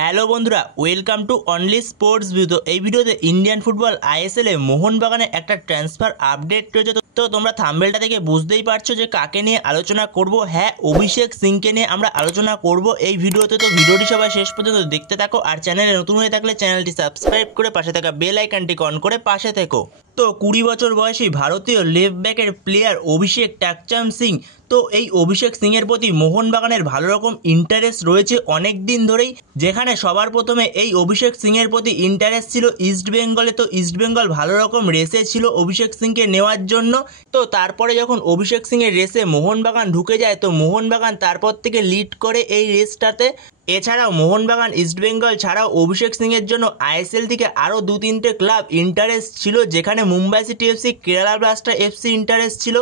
Hello বন্ধুরা, welcome to only sports view. তো এই ভিডিওতে ইন্ডিয়ান ফুটবল আইএসএল এ মোহনবাগানের একটা ট্রান্সফার আপডেট রয়েছে। তো তোমরা থাম্বনেলটা থেকে বুঝতেই পারছো যে কাকে নিয়ে আলোচনা করব। হ্যাঁ, অভিষেক সিংকে নিয়ে আমরা আলোচনা করব এই ভিডিওতে। তো ভিডিওটি সবাই শেষ পর্যন্ত দেখতে থাকো, আর চ্যানেলে নতুন হয়ে থাকলে চ্যানেলটি সাবস্ক্রাইব করে পাশে থাকা বেল আইকনটি অন করে পাশে থেকো। তো 20 বছর বয়সী ভারতীয় লেফট ব্যাকের প্লেয়ার অভিষেক টাকচাম সিং। তো এই অভিষেক সিংয়ের প্রতি মোহনবাগানের ভালো রকম ইন্টারেস্ট রয়েছে অনেক দিন ধরেই, যেখানে সবার প্রথমে এই অভিষেক সিংয়ের প্রতি ইন্টারেস্ট ছিল ইস্ট বেঙ্গলে। তো ইস্ট বেঙ্গল ভালো রকম রেসে ছিল অভিষেক সিংকে নেওয়ার জন্য। তো তারপরে যখন অভিষেক সিংয়ের রেসে মোহনবাগান ঢুকে যায়, তো মোহনবাগান তারপর থেকে লিড করে এই রেসটাতে। এছাড়াও মোহনবাগান ইস্ট বেঙ্গল ছাড়াও অভিষেক সিংয়ের জন্য আইএসএল থেকে আরও 2-3টে ক্লাব ইন্টারেস্ট ছিল, যেখানে Mumbai city FC, Kerala blaster FC interest ছিল।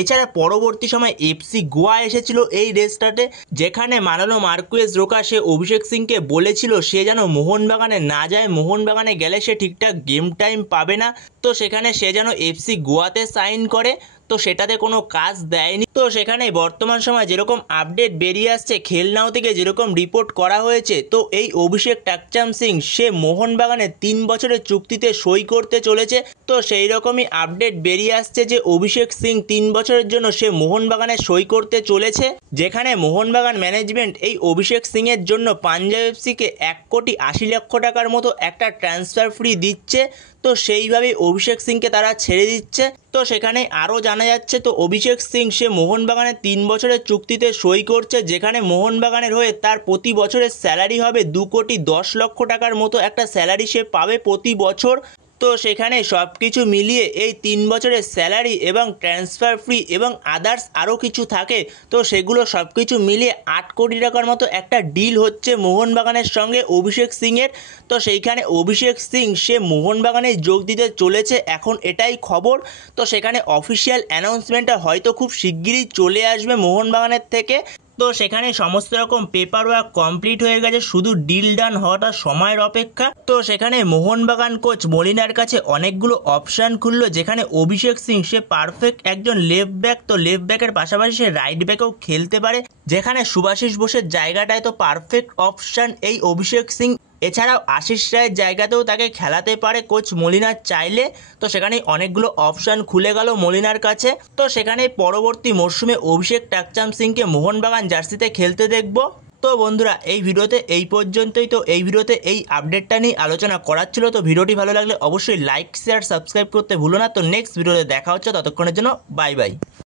এছাড়া পরবর্তী সময় এফসি গোয়া এসেছিল এই রেসটাতে, যেখানে মানালো মার্কুয়েজ রোকা সে অভিষেক সিংকে বলেছিল সে যেন মোহনবাগানে না যায়, মোহনবাগানে গেলে সে ঠিকঠাক গেম টাইম পাবে না। তো সেখানে সে যেন এফসি গোয়াতে সাইন করে। তো সেটাতে কোনো কাজ দেয়নি। তো সেখানে বর্তমান সময় যেরকম আপডেট বেরিয়ে আসছে, খেলনাও থেকে যেরকম রিপোর্ট করা হয়েছে, তো এই অভিষেক টাকচাম সিং সে মোহনবাগানে 3 বছরের চুক্তিতে সই করতে চলেছে। তো সেই রকমই আপডেট বেরিয়ে আসছে যে অভিষেক সিং 3 বছরের জন্য সে মোহনবাগানে সই করতে চলেছে, যেখানে মোহনবাগান ম্যানেজমেন্ট এই অভিষেক সিংয়ের জন্য পাঞ্জাব এফসিকে 1,80,00,000 টাকার মতো একটা ট্রান্সফার ফ্রি দিচ্ছে। তো সেইভাবেই অভিষেক সিংকে তারা ছেড়ে দিচ্ছে। তো সেখানে আরও জানা যাচ্ছে, তো অভিষেক সিং সে মোহনবাগানের 3 বছরের চুক্তিতে সই করছে, যেখানে মোহনবাগানের হয়ে তার প্রতি বছরের স্যালারি হবে 2,10,00,000 টাকার মতো একটা স্যালারি সে পাবে প্রতি বছর। তো সেখানে সব কিছু মিলিয়ে এই 3 বছরের স্যালারি এবং ট্রান্সফার ফ্রি এবং আদার্স আরও কিছু থাকে, তো সেগুলো সব কিছু মিলিয়ে 8 কোটি টাকার মতো একটা ডিল হচ্ছে মোহনবাগানের সঙ্গে অভিষেক সিংয়ের। তো সেইখানে অভিষেক সিং সে মোহনবাগানে যোগ দিতে চলেছে, এখন এটাই খবর। তো সেখানে অফিসিয়াল অ্যানাউন্সমেন্টটা হয়তো খুব শিগগিরই চলে আসবে মোহনবাগানের থেকে। তো সেখানে সমস্ত রকম পেপার ওয়ার্ক কমপ্লিট হয়ে গেছে, শুধু ডিল ডান হওয়াটা সময়ের অপেক্ষা। তো সেখানে মোহনবাগান কোচ মলিনার কাছে অনেকগুলো অপশান খুললো, যেখানে অভিষেক সিং সে পারফেক্ট একজন লেফট ব্যাক। তো লেফট ব্যাকের পাশাপাশি সে রাইট ব্যাকেও খেলতে পারে, যেখানে শুভাশিস বোসের জায়গাটায় তো পারফেক্ট অপশান এই অভিষেক সিং। এছাড়াও আশিস রায়ের জায়গাতেও তাকে খেলাতে পারে কোচ মলিনার চাইলে। তো সেখানে অনেকগুলো অপশান খুলে গেল মলিনার কাছে। তো সেখানে পরবর্তী মরশুমে অভিষেক টাকচাম সিংকে মোহনবাগান জার্সিতে খেলতে দেখব। তো বন্ধুরা, এই ভিডিওতে এই পর্যন্তই। তো এই ভিডিওতে এই আপডেটটা নিয়ে আলোচনা করার ছিল। তো ভিডিওটি ভালো লাগলে অবশ্যই লাইক, শেয়ার, সাবস্ক্রাইব করতে ভুলো না। তো নেক্সট ভিডিওতে দেখা হচ্ছে, ততক্ষণের জন্য বাই বাই।